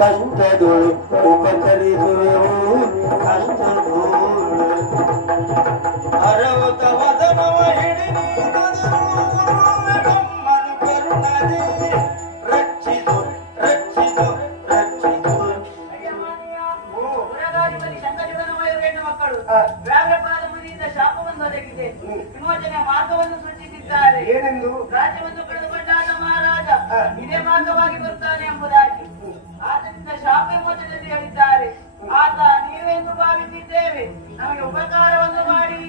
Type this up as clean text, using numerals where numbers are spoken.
ಕಷ್ಟದೊಳು ಉಪಕರಿಸುವೆವು ಕಷ್ಟದೋಳು ಅರವತ ವದನವ ಹಿಡಿದು ನಮ್ಮನು ಕರುಣದಿ ರಕ್ಷಿಸು ರಕ್ಷಿಸು ರಕ್ಷಿಸು. ಮಕ್ಕಳು ವ್ಯಾಘ್ರಪಾದ ಮುನಿಯಿಂದ ಶಾಪವನ್ನು ಒದಗಿದೆ, ವಿಮೋಚನೆ ಮಾರ್ಗವನ್ನು ಸೂಚಿಸಿದ್ದಾರೆ. ಏನೆಂದು? ರಾಜ್ಯವನ್ನು ಕಳೆದುಕೊಂಡಾಗ ಮಹಾರಾಜ ಇದೇ ಮಾರ್ಗವಾಗಿ ಬರುತ್ತಾನೆ ಎಂಬುದಾಗಿ ಆತನಿಂದ ಶಾಪ ವಿಮೋಚನೆಯಲ್ಲಿ ಹೇಳಿದ್ದಾರೆ. ಆತ ನೀವೆಂದು ಭಾವಿಸಿದ್ದೇವೆ, ನಮಗೆ ಉಪಕಾರವನ್ನು ಮಾಡಿ